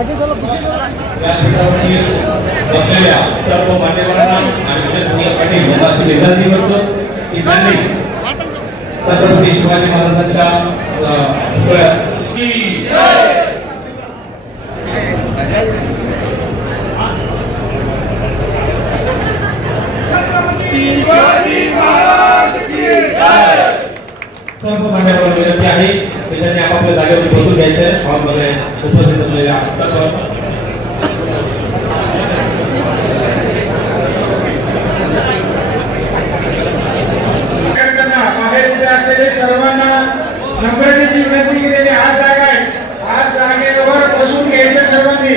बसलेल्या सर्व मान्यवरांना आणि विजय पाटील यांना विनंती करतो की त्यांनी छत्रपती शिवाजी महाराजांच्या पुतळ्यास की जय शिवाजी महाराज की जय। सर्व मान्यवरांना विनंती आहे की त्यांनी आपापल्या जागेवर बसून घ्यायचे आहे। हॉलमध्ये उपस्थित असलेल्या सर्व सर्वांना नम्रतेची विनंती केलेली आज जागा आहे। आज जागेवर बसून घ्यायचे सर्वांनी।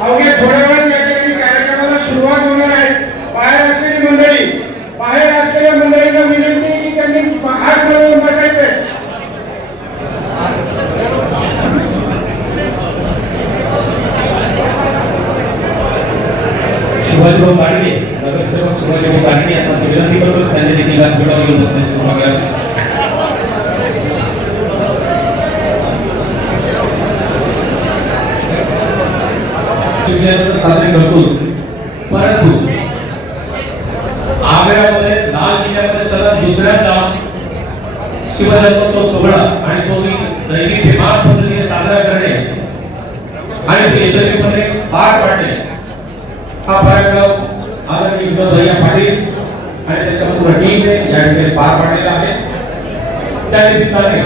अवघ्या थोड्या वेळात या ठिकाणी कार्यक्रमाला सुरुवात होणार आहे। बाहेर असलेली मंडळींना विनंती की त्यांनी आत मध्ये बसायचे। शिवाजीराव गाडगे नगरसेवक शिवाजीराव गाडगे यांना विनंती करतो त्यांनी देखील व्यासपीठावर येऊन बसण्याची कृपा करावी। साजरे करतो परंतु आग्र्यामध्ये लाल किल्ल्यामध्ये सलग दुसऱ्यांदा शिवजन्मोत्सव सोहळा आणि तो दैनिक पद्धतीने साजरा करणे आणि यशस्वीपणे पार पाडणे हा कार्यक्रम आदरणीय विनोद भैया पाटील आणि त्यांच्या पूर्ण टीमने या ठिकाणी पार पाडलेला आहे। त्या निमित्ताने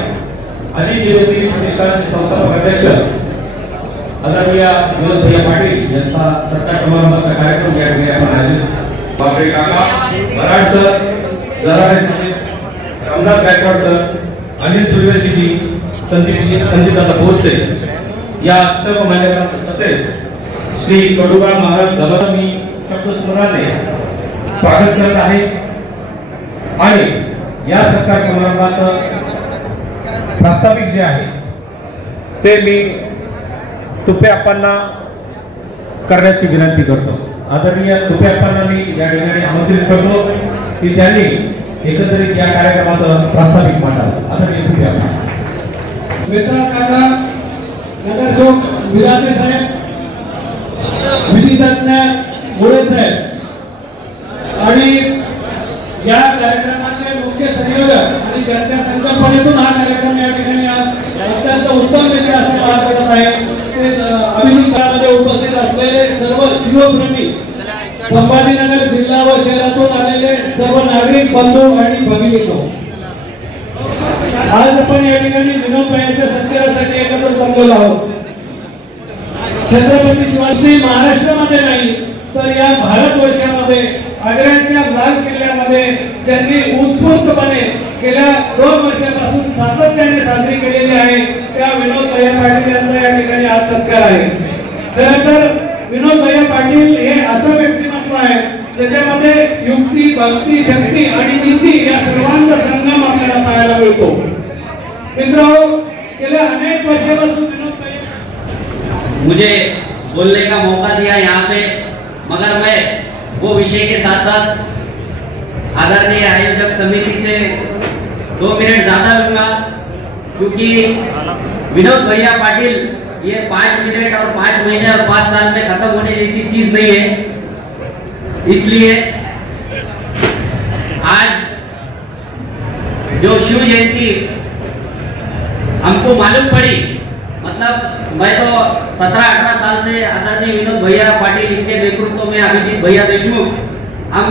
अजित गिरोधी प्रतिष्ठानचे संस्थापक अध्यक्ष आदरणीय विनोद भैया पाटील यांचा सत्कार समारंभाचा कार्यक्रम या ठिकाणी आपण आयोजित बापरे काका Barad sir Jarare sir Ramdas Gaikwad sir Anil Surveji Sandeep दादा बोरसे या सर्व मान्यवरांना तसेच श्री कडुबाळ महाराज गबाला मी शब्दस्मरणाने स्वागत करत आहे आणि या सत्कार समारंभाचं प्रास्ताविक जे आहे ते मी तुपे अप्पांना करण्याची विनंती करतो। आदरणीय तुपे अप्पांना मी या ठिकाणी आमंत्रित करतो की त्यांनी एकत्रित या कार्यक्रमाचं प्रास्ताविक मांडावं। आदरणीय तुपे अप्पा वेताळ काका नगरसेवक विराटे साहेब विधितज्ञ मुळे साहेब आणि या कार्यक्रमाचे मुख्य संयोजक आणि ज्यांच्या संकल्पनेतून हा कार्यक्रम या ठिकाणी आज अत्यंत उत्तमरित्या असे पार पडत आहे ते अभिजितमध्ये उपस्थित असलेले सर्व शिवप्रेमी संभाजीनगर जिल्हा व शहरातून आलेले सर्व नागरिक बंधू आणि भगिनींनो, आज आपण या ठिकाणी विनोद भाईंच्या सत्कारासाठी एकत्र जमलेलो आहोत। छत्रपती शिवाजी महाराष्ट्रामध्ये नाही तर या भारतवर्षामध्ये आग्र्याच्या लाल किल्ल्यामध्ये ज्यांनी उत्स्फूर्तपणे गेल्या 2 वर्षांपासून सातत्याने साजरी केलेली आहे त्या विनोद भैया पाटील यांचा या ठिकाणी आज सत्कार आहे। खरं तर विनोद भैया पाटील हे असं व्यक्तिमत्व आहे ज्याच्यामध्ये युक्ती भक्ती शक्ती आणि नीती या सर्वांचा संगम आपल्याला पाहायला मिळतो। मित्रांनो, गेल्या अनेक वर्षापासून विनोद भैया मुझे बोलने का मौका दिया यहाँ पे, मगर मैं वो विषय के साथ साथ आदरणीय आयोजक समिति से 2 मिनट ज्यादा लूंगा क्योंकि विनोद भैया पाटिल ये 5 मिनट और 5 महीने और 5 साल में खत्म होने जैसी चीज नहीं है। इसलिए आज जो शिव जयंती हमको मालूम पड़ी, मतलब मैं तो 17-18 साल से आदरणीय विनोद भैया पाटिल इनके नेतृत्व में अभिजीत भैया देशमुख हम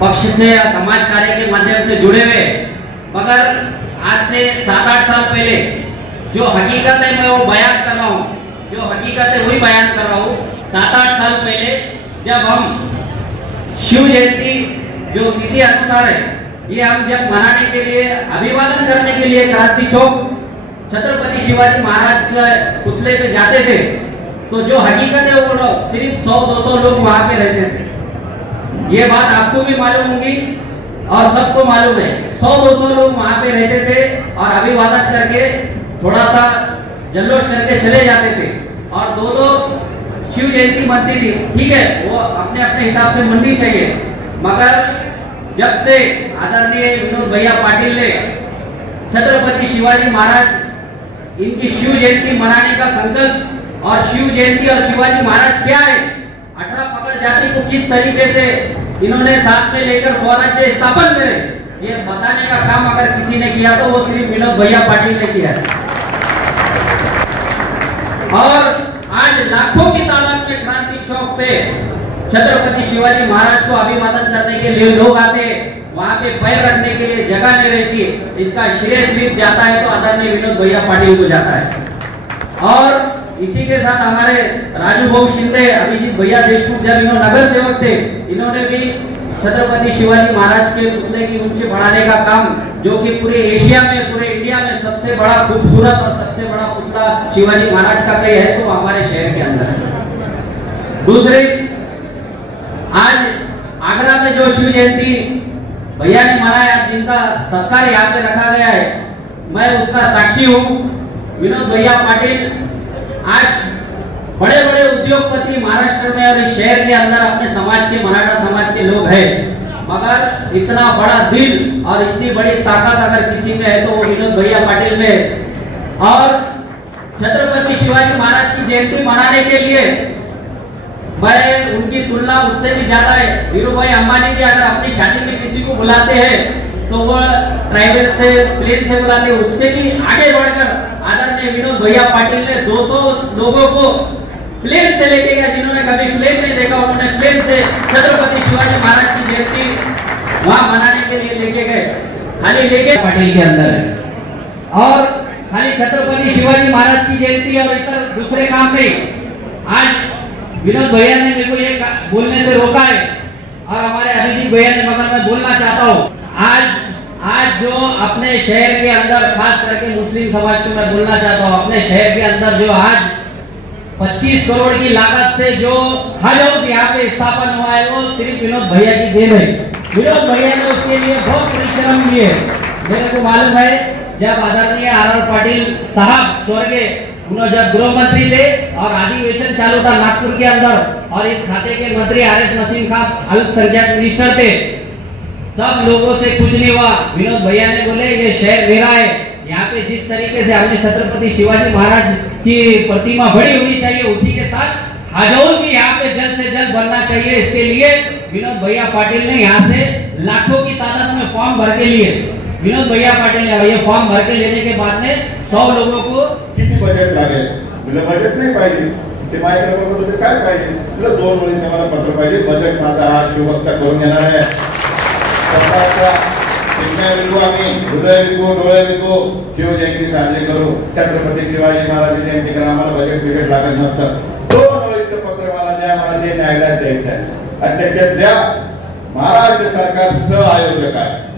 पक्ष से या समाज कार्य के माध्यम से जुड़े हुए, मगर आज से 7-8 साल पहले जो हकीकत है मैं वो बयान कर रहा हूँ, जो हकीकत है वही बयान कर रहा हूँ। 7-8 साल पहले जब हम शिव जयंती जो तिथि अनुसार है ये हम जब मनाने के लिए अभिवादन करने के लिए क्रांति चौक छत्रपति शिवाजी महाराज के पुतले पे जाते थे तो जो हकीकत है वो लोग सिर्फ 100-200 लोग वहां पे रहते थे। ये बात आपको भी मालूम होगी और सबको मालूम है। 100-200 लोग वहां पे रहते थे और अभिवादन करके थोड़ा सा जल्लोष करके चले जाते थे और 2-2 शिव जयंती मनती थी। ठीक है, वो अपने अपने हिसाब से मननी चाहिए, मगर जब से आदरणीय विनोद भैया पाटिल ने छत्रपति शिवाजी महाराज इनकी शिव जयंती मनाने का संकल्प और शिव जयंती और शिवाजी महाराज क्या है, 18 पकड़ जाति को किस तरीके से इन्होंने साथ में लेकर स्वराज्य स्थापन करे, ये बताने का काम अगर किसी ने किया तो वो सिर्फ विनोद भैया पाटिल ने किया है। और आज लाखों की तादाद में क्रांति चौक पे छत्रपति शिवाजी महाराज को अभिवादन करने के लिए लोग आते हैं, वहां पे पैर रखने के लिए जगह नहीं रहती, इसका श्रेय सिर्फ जाता है तो आदरणीय विनोद भैया पाटिल को जाता है। और इसी के साथ हमारे राजू भाऊ शिंदे, अभिजीत भैया देशमुख जब इन्होंने नगर सेवक थे, इन्होंने भी छत्रपति शिवाजी महाराज के पुतले की ऊंचे बढ़ाने का काम, जो कि पूरे एशिया में, पूरे इंडिया में सबसे बड़ा खूबसूरत और सबसे बड़ा पुतला शिवाजी महाराज का कहीं है तो हमारे शहर के अंदर है। दूसरी, आज आगरा में जो शिव जयंती भैया ने मनाया, जिनका सत्कार यहाँ पे रखा गया है, मैं उसका साक्षी हूँ। विनोद भैया पाटिल आज बड़े बड़े उद्योगपति महाराष्ट्र में और इस शहर के अंदर अपने समाज के, मराठा समाज के लोग हैं, मगर इतना बड़ा दिल और इतनी बड़ी ताकत अगर किसी में है तो वो विनोद भैया पाटिल में है। और छत्रपति शिवाजी महाराज की जयंती मनाने के लिए मैं उनकी तुलना उससे भी ज्यादा है, धीरू भाई अंबानी की अगर अपनी शादी में किसी को बुलाते हैं तो वो ट्रैवल से, प्लेन से बुलाते हैं, उससे भी आगे बढ़कर आदरणीय विनोद भैया पाटिल ने 200 लोगों को प्लेन से लेके गया, जिन्होंने कभी प्लेन नहीं देखा उन्होंने प्लेन से छत्रपति शिवाजी महाराज की जयंती वहां मनाने के लिए लेके गए। खाली लेके पाटिल के अंदर है और खाली छत्रपति शिवाजी महाराज की जयंती और इतर दूसरे काम नहीं। आज विनोद भैया ने मेरे को ये बोलने से रोका है और हमारे अभिजीत भैया ने, मगर मैं बोलना चाहता हूँ, आज जो अपने शहर के अंदर, खास करके मुस्लिम समाज को मैं बोलना चाहता हूँ, अपने शहर के अंदर जो आज 25 करोड़ की लागत से जो हज हाउस यहाँ पे स्थापन हुआ है वो सिर्फ विनोद भैया की देन है। विनोद भैया ने उसके लिए बहुत परिश्रम किए। मेरे को मालूम है जब आदरणीय आर पाटिल साहब स्वर्गीय, उन्होंने जब गृह मंत्री थे और अधिवेशन चालू था नागपुर के अंदर और इस खाते के मंत्री आरिफ नसीम खान अल्पसंख्यक मिनिस्टर थे, सब लोगों से कुछ नहीं हुआ। विनोद भैया ने बोले ये शहर मेरा है, यहाँ पे जिस तरीके से हमने छत्रपति शिवाजी महाराज की प्रतिमा बड़ी होनी चाहिए, उसी के साथ हजारों की यहाँ पे जल्द से जल्द बनना चाहिए। इसके लिए विनोद भैया पाटिल ने यहाँ से लाखों की तादाद में फॉर्म भर के लिए, विनोद भैया पाटिल ने ये फॉर्म भर के लेने के बाद में 100 लोगों को किती बजेट लागेल, तुला बजेट नाही पाहिजे, ते माझ्याकडे बघतो काय पाहिजे, तुला 2 ओळींचं मला पत्र पाहिजे, बजेट माझा हा शिवभक्त करून येणार आहे। सरकारचा आम्ही हृदय विकू, डोळे विकू, शिवजयंती साजरी करू, छत्रपती शिवाजी महाराज जयंती करा, आम्हाला बजेट बिजेट लागत नसतं। 2 ओळींचं पत्र मला द्या, मला ते न्यायालयात द्यायचं आहे आणि त्याच्यात द्या महाराष्ट्र सरकार सहआयोजक आहे।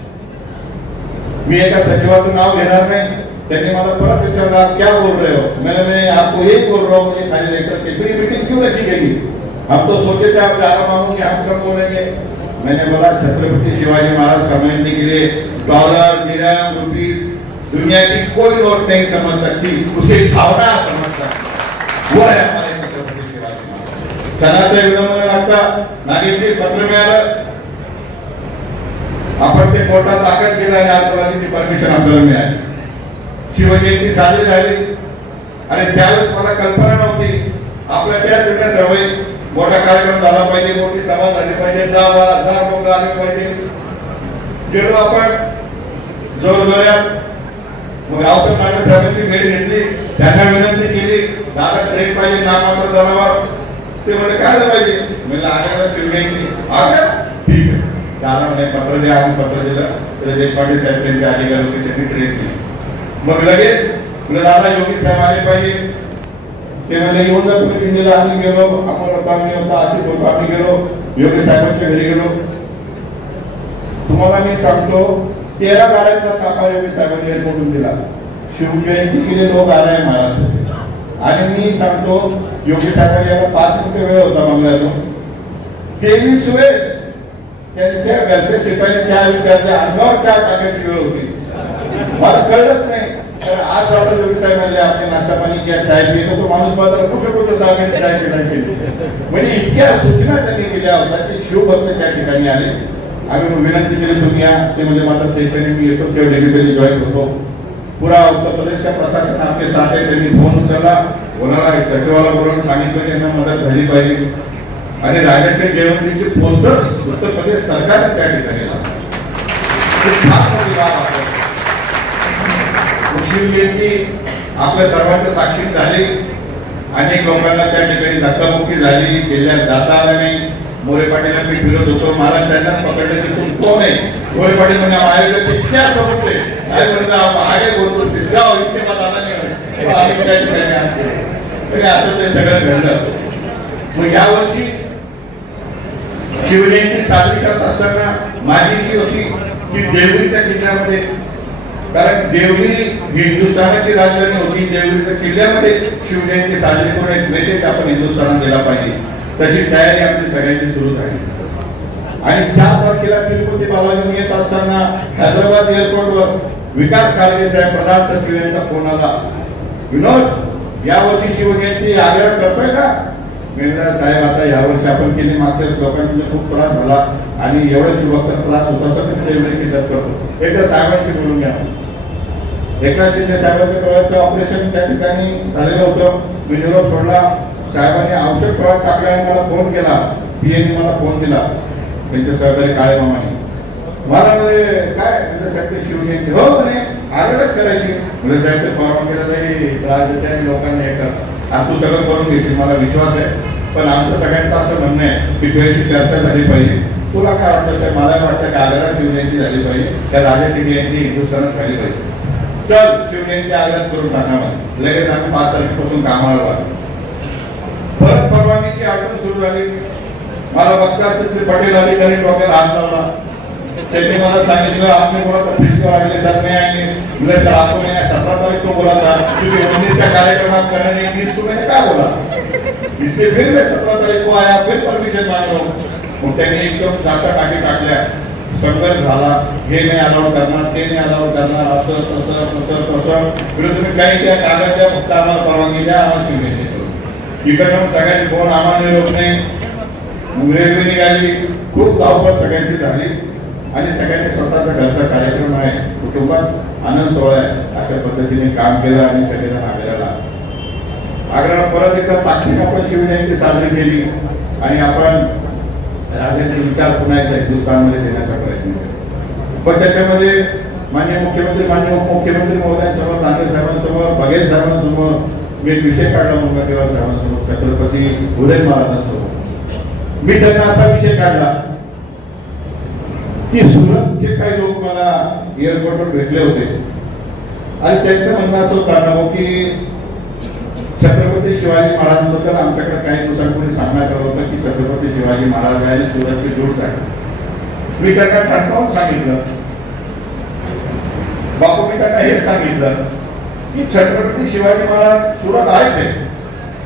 मी एका सचिवाचं नाव घेणार नाही, त्यांनी मला परत विचारलं आप क्या बोल रहे हो, मैं आपको यही बोल रहा हूँ, मुझे खाली लेकर के फिर मीटिंग क्यों रखी गई, हम तो सोचे थे आप ज्यादा मांगोगे, हम कम बोलेंगे। मैंने बोला छत्रपति शिवाजी महाराज समझने के लिए डॉलर, दिरहम, रुपीस दुनिया की कोई नोट नहीं समझ सकती, उसे भावना समझ सकती, वो है हमारे छत्रपति शिवाजी महाराज। सणाचा विलंब लागता नागेशजी पत्र मिळालं, आपण ते कोर्टात दाखल केलं आणि आज कोणाची परमिशन आपल्याला मिळाली, शिवजयंती साजरी झाली। आणि त्यावेळेस मला कल्पना नव्हती आपल्या त्या जुन्या सवयी, मोठा कार्यक्रम झाला पाहिजे, मोठी सभा झाली पाहिजे, 10,000 लोक आले पाहिजे। गेलो आपण जोरजोरात, मग रावसाहेब दानवे साहेबांची भेट घेतली, त्यांना विनंती केली, दादा ट्रेन पाहिजे नामात्र जनावर, ते म्हणजे काय पाहिजे, म्हणजे आल्यावर शिवजयंती आल्या, ठीक आहे दादा म्हणे पत्र द्या, आम्ही पत्र दिलं, तर देशपांडे साहेब त्यांचे अधिकारी होते, त्यांनी ट्रेन केली। मग लगेच तुला दादा योगी साहेब आले पाहिजे, ते म्हणजे येऊन जा तुम्ही दिल्लीला, आम्ही गेलो, आपण कामी होता असे लोक, आम्ही गेलो योगी साहेबांच्या घरी गेलो। तुम्हाला मी सांगतो 13 गाड्यांचा ताफा योगी साहेबांनी एअरपोर्टून दिला, शिवजयंती के लिए लोग आ रहे हैं महाराष्ट्र से। आणि मी सांगतो योगी साहेबांनी याला 5 मिनिटे वेळ होता मंगळातून, तेवी सुरेश त्यांच्या घरच्या शिपाईने चहा विचारले, अंगावर चहा टाकायची वेळ होती, मला कळलंच नाही। तर आज आता योगी साहेब म्हणले आपले नाश्ता पाणी किया, चाय पितो, तो माणूस बाजार कुठे सांगेल चाय पिण्याची, म्हणजे इतक्या सूचना त्यांनी केल्या होत्या की शिवभक्त त्या ठिकाणी आले। आम्ही विनंती केली तुम्ही या, ते म्हणजे माझा सेशन मी येतो तेव्हा डेलिव्हरी जॉईन होतो, पूरा उत्तर प्रदेश का प्रशासन आपके साथ है. त्यांनी फोन उचलला, कोणाला सचिवाला बोलून सांगितलं त्यांना मदत झाली पाहिजे. आणि राजाच्या जेवणीचे पोस्टर्स उत्तर प्रदेश सरकारने त्या ठिकाणी लावले. शिवजयंती आपल्या सर्वांच्या साक्षीत झाली. अनेक लोकांना त्या ठिकाणी धक्काबुक्की झाली, जिल्ह्यात जाता आलं नाही. मोरे पाटील मी फिरत होतो, मला त्यांनाच पकडले की तुम कोण आहे. मोरे पाटील म्हणजे आयोजक क्या सबब थे, आगे बोलतो जाओ इसके बाद आना नाही. असं ते सगळं घडलं. मग यावर्षी शिवजयंती साजरी करत असताना माझी इच्छा होती की देवळीच्या किल्ल्यामध्ये, कारण देवळी हिंदुस्थानाची राजधानी होती, देवळीच्या किल्ल्यामध्ये शिवजयंती साजरी करून एक मेसेज आपण हिंदुस्थानात दिला पाहिजे. तशी तयारी आपली सगळ्यांची सुरू झाली. आणि 4 तारखेला तिरुपती बालाजी येत असताना हैदराबाद एअरपोर्टवर विकास खारगे साहेब प्रधान सचिव यांचा फोन आला, विनोद यावर्षी शिवजयंती आग्रह करतोय का. मी म्हटलं साहेब आता यावर्षी आपण केली, मागच्या लोकांना खूप त्रास झाला आणि एवढं शिवभक्त त्रास होता सगळं देवळी जप करतो. एकदा साहेबांशी बोलून घ्या. एकनाथ शिंदे साहेबांच्या डोळ्याचं ऑपरेशन त्या ठिकाणी झालेलं होतं. मी निरोप सोडला. साहेबांनी औषध प्रवास टाकल्याने मला फोन केला, पीएने मला फोन दिला, त्यांचे सहकारी काळे मामाने. मला म्हणजे काय साहेब शिवजयंती हो म्हणे आग्रहच करायची. म्हणजे साहेब ते फॉर्म केलं तरी त्रास देते आणि लोकांना हे कर, तू सगळं करून घेशील मला विश्वास आहे. पण आमचं सगळ्यांचं असं म्हणणं आहे की तुझ्याशी चर्चा झाली पाहिजे. तुला काय वाटतं साहेब. मला वाटतं की आग्रा शिवजयंती झाली पाहिजे, त्या राजाची जयंती हिंदुस्थानात झाली पाहिजे. चल शिवजयंती आग्रह करून टाकावं. लगेच आम्ही 5 तारखेपासून कामाला लागलो. परत परवानगीची अडचण सुरू झाली. मला बघताच तिथे पटेल अधिकारी डोक्याला हात लावला. त्यांनी मला सांगितलं आपने बोला था फिर अगले साल में आएंगे. मुझे सर आपको मैंने 17 तारीख को बोला था क्योंकि 19 का कार्यक्रम आप करने नहीं, 20 को मैंने क्या बोला. इसलिए फिर मैं 17 तारीख को आया, फिर परमिशन मांगलो. मग त्यांनी एकदम जाचा टाकी टाकल्या. संघर्ष झाला. हे नाही अलाउड करणार, ते नाही अलाउड करणार, असं तसं तसं तसं. तुम्ही काही द्या, कागद द्या, फक्त आम्हाला परवानगी द्या, आम्हाला शिवजयंती करू. इकडनं सगळ्यांनी फोन आम्हाला निरोप नाही. रेल्वे निघाली. खूप धावपळ सगळ्यांची झाली आणि सगळ्यांनी स्वतःचा घरचा कार्यक्रम आहे, कुटुंबात आनंद सोहळा आहे, अशा पद्धतीने काम केलं आणि सगळ्यांना आग्र्याला परत एकदा ताकदीने आपण शिवजयंती साजरी केली आणि आपण राजाचे विचार पुन्हा एकदा हिंदुस्थानमध्ये देण्याचा प्रयत्न केला. पण त्याच्यामध्ये माननीय मुख्यमंत्री, माननीय उपमुख्यमंत्री महोदयांसमोर, दानवे साहेबांसमोर, बघेल साहेबांसमोर मी एक विषय काढला. मुनगंटीवार साहेबांसमोर, छत्रपती उदयन महाराजांसमोर मी त्यांना असा विषय काढला की सुरतचे काही लोक मला एअरपोर्टवर भेटले होते आणि त्यांचं म्हणणं असं होतं की छत्रपती शिवाजी महाराजांबद्दल आमच्याकडे काही दिवसांपूर्वी सांगण्यात आलं होतं की छत्रपती शिवाजी महाराज आणि सुरतचे जोड आहे. मी त्यांना ठणकावून सांगितलं, बापू मी त्यांना हेच सांगितलं की छत्रपती शिवाजी महाराज सूरत आए थे,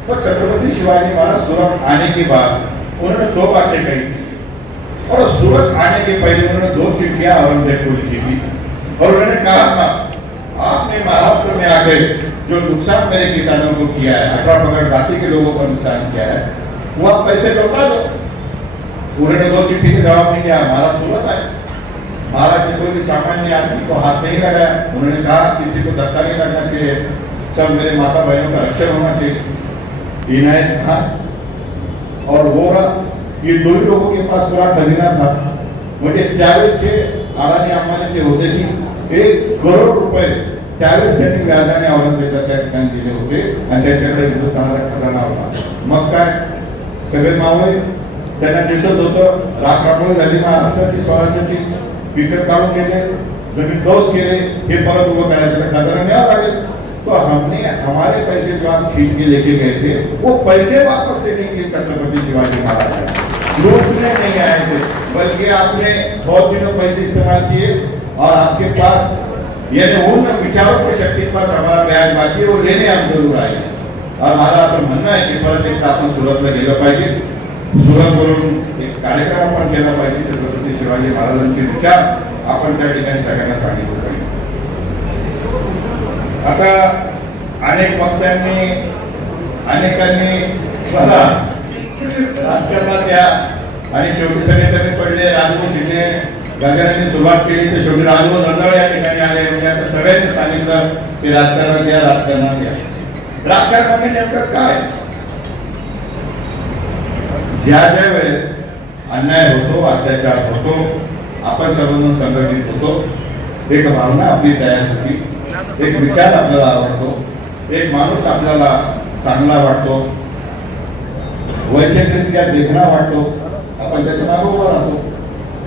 पर छत्रपति शिवाजी महाराज सूरत आने के बाद उन्होंने 2 बातें कही थी और सूरत आने के पहले उन्होंने 2 चिट्ठियां औरंगजेब को लिखी थी और उन्होंने कहा था आपने महाराष्ट्र में आके जो नुकसान मेरे किसानों को किया है, 18 पगड़ जाति के लोगों को नुकसान किया है, वो आप पैसे लौटा दो. उन्होंने 2 चिट्ठी का जवाब नहीं दिया. महाराज सूरत आए, महाराज ने कोई भी सामान्य आदमी को हाथ नहीं लगाया. उन्होंने कहा किसी को धक्का नहीं लगना चाहिए, सब मेरे माता बहनों का रक्षण होना चाहिए. इनायत था और होगा. ये 2 ही लोगों के पास पूरा खजीना था. म्हणजे त्यावेळेचे अडाणी अंबानी जे होते की 1 करोड रुपये त्यावेळेस त्यांनी व्याजाने औरंगजेबला त्या ठिकाणी दिले होते आणि त्यांच्याकडे हिंदुस्थानाचा खजाना होता. मग काय सगळे मावळे त्यांना दिसत होतं. राखराखोळी झाली महाराष्ट्राची, स्वराज्याची. पिकं काढून घेतले, जमीन दोष केले, हे परत उभं करायचं खजाना न्यावं लागेल. तो हमने हमारे पैसे जो आप खींच के लेके गए थे वो पैसे वापस देने के लिए छत्रपति शिवाजी महाराज आए. लूटने नहीं आए थे, बल्कि आपने बहुत दिनों पैसे इस्तेमाल किए और आपके पास यानी उन विचारों के शक्ति के पास हमारा ब्याज बाकी है, वो लेने हम जरूर आए. और मला असं म्हणणं आहे की परत एकदा आपण सुरतला गेलं पाहिजे. सुरतवरून एक कार्यक्रम आपण केला पाहिजे. छत्रपती शिवाजी महाराजांचे विचार आपण त्या ठिकाणी सगळ्यांना सांगितलं पाहिजे. आता अनेक वक्त्यांनी अनेकांनी राजकारणात या आणि शेवटी सगळे कमी पडले. राजवंशीने गगनाने सुरुवात केली तर शेवटी राजू रंगाळ या ठिकाणी आले. म्हणजे आता सगळ्यांनी सांगितलं की राजकारणात या, राजकारणात या. राजकारणामध्ये नेमकं काय? ज्या ज्या वेळेस अन्याय होतो, अत्याचार होतो, आपण सर्वजण संघटित होतो, एक भावना आपली तयार होती, एक विचार आपल्याला आवडतो, एक माणूस आपल्याला चांगला वाटतो, वैचारिकरित्या देखणा वाटतो, आपण त्याच्या मागे उभं राहतो.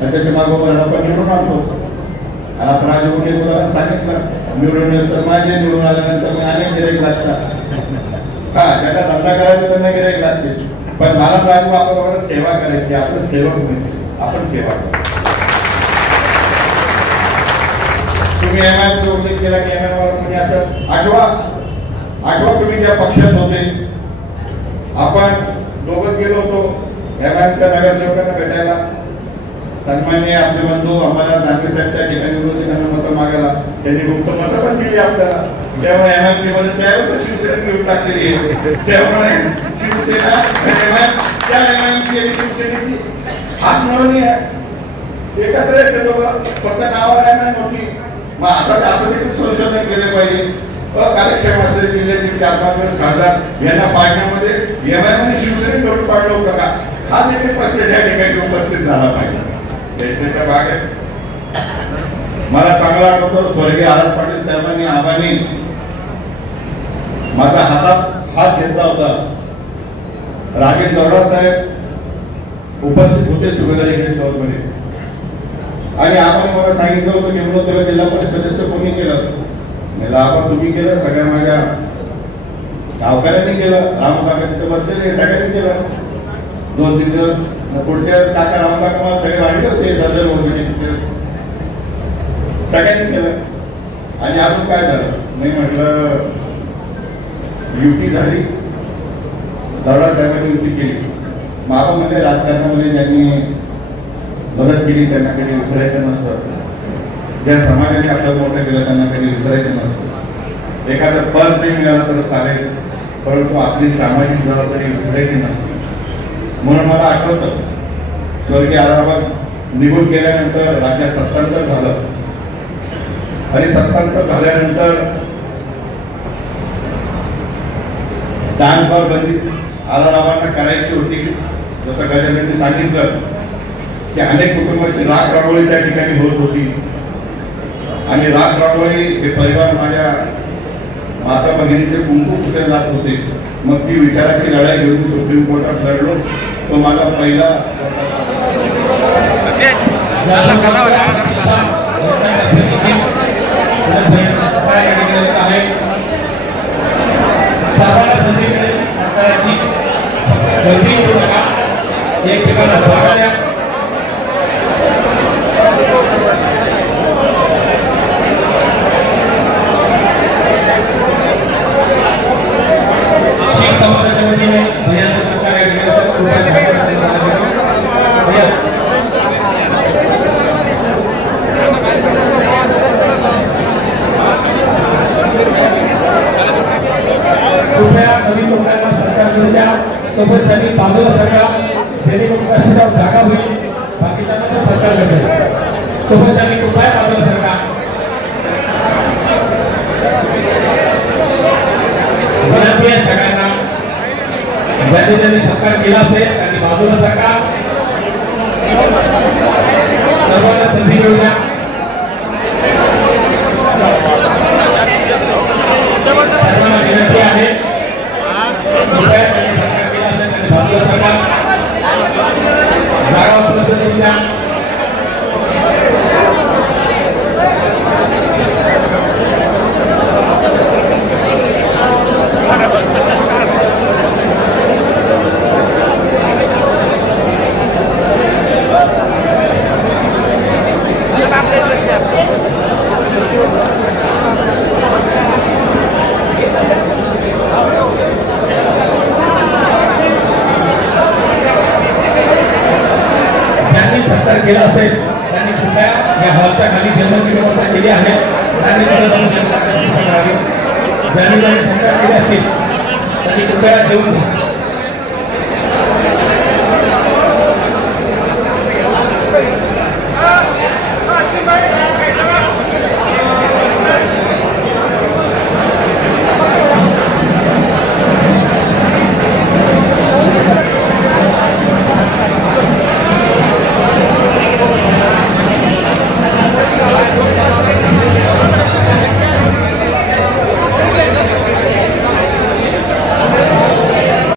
त्याच्या मागे उभं राहून आपण निवडून आणतो. आणि आता राजूने उदाहरण सांगितलं, निवडून तर माझे निवडून आल्यानंतर मी अनेक गिराईक लागतात. का ज्याला धंदा करायचा त्यांना गिराईक लागते, पण मला राजू आपण सेवा करायची, आपलं सेवक म्हणजे आपण सेवा करू. तुम्ही एमआयचा उल्लेख केला की एमआय म्हणजे असं आठवा तुम्ही ज्या पक्षात होते, आपण दोघंच गेलो होतो एमआयच्या नगरसेवकांना भेटायला. सन्माननीय आपले बंधू आम्हाला दानवे साहेब त्या ठिकाणी होते, त्यांना मतं मागायला. त्यांनी गुप्त मतं पण दिली आपल्याला. तेव्हा एमआयसी मध्ये त्यावेळेस शिवसेना घेऊन टाकलेली आहे. त्यामुळे शिवसेना त्या एमआयसी शिवसेनेची हात मिळवली आहे. एकत्र येते लोक, फक्त नावाला एमआय नव्हती. मग आता असं देखील संशोधन केले पाहिजे. कार्यक्षम असलेले जिल्ह्याचे 4-5 वेळेस खासदार यांना पाडण्यामध्ये एमआय मध्ये शिवसेने करून पाडलं होतं का? हा देखील पक्ष त्या ठिकाणी उपस्थित झाला पाहिजे. त्याच्या भाग आहे. मला चांगला आठवतो स्वर्गीय आरत पाटील साहेबांनी आबांनी माझा हातात हात घेतला होता. राजेंद्र दौडा साहेब उपस्थित होते सुभेदारी गेस्ट हाऊस मध्ये, आणि आपण मला सांगितलं होतं निवडून त्याला जिल्हा परिषद सदस्य कोणी केलं? मला आपण तुम्ही केलं, सगळ्या माझ्या गावकऱ्यांनी केलं, रामकाका तिथे बसलेले सगळ्यांनी केलं. 2-3 दिवस पुढच्या वेळेस काका रामकाका मला सगळे वाढले होते सदर वगैरे सगळ्यांनी केलं. आणि अजून काय झालं? मी म्हटलं युती झाली, दौडा साहेबांनी युती केली. मागं म्हणजे राजकारणामध्ये ज्यांनी मदत केली त्यांना कधी विसरायचं नसतं. ज्या समाजाने आपलं मोठं केलं त्यांना कधी विसरायचं नसतं. एखादं पद नाही मिळालं तर चालेल, परंतु आपली सामाजिक जबाबदारी विसरायची नसते. म्हणून मला आठवतं स्वर्गीय आराबाद निघून गेल्यानंतर राज्यात सत्तांतर झालं, आणि सत्तांतर झाल्यानंतर दानकर बंदी आराबादांना करायची होती. जसं गजाननने सांगितलं की अनेक कुटुंबाची राख रांगोळी त्या ठिकाणी होत होती, आणि राख रांगोळी हे परिवार माझ्या माता भगिनीचे कुंकू कुठे जात होते. मग ती विचाराची लढाई घेऊन सुप्रीम कोर्टात लढलो. तो माझा पहिला सर्वांना संधी मिळेल सरकारची गर्दी करू नका. एक ठिकाणी जागा द्या. शीख समाजाच्या वतीने भैयाचं सरकार कृपया नवीन लोकांना सरकारच्या सोबत झाली बाजूला सरकार, जेणेकरून कशाला जागा होईल, बाकीच्यांना सरकार भेटेल. सोबत झाली कृपया बाजूला सरकार. विनंती आहे सगळ्यांना, ज्यांनी सरकार केला असेल त्यांनी बाजूला सरकार. सर्वांना संधी मिळू द्या. सर्वांना विनंती आहे, कृपया त्यांनी सरकार केला असेल त्यांनी बाजूला सरकार. जागा उपलब्ध करून द्या. केला असेल त्यांनी कृपया या हॉलच्या खाली जेवणाची व्यवस्था केली आहे. ज्यांनी सरकार केले असतील त्यांनी कृपया जेवून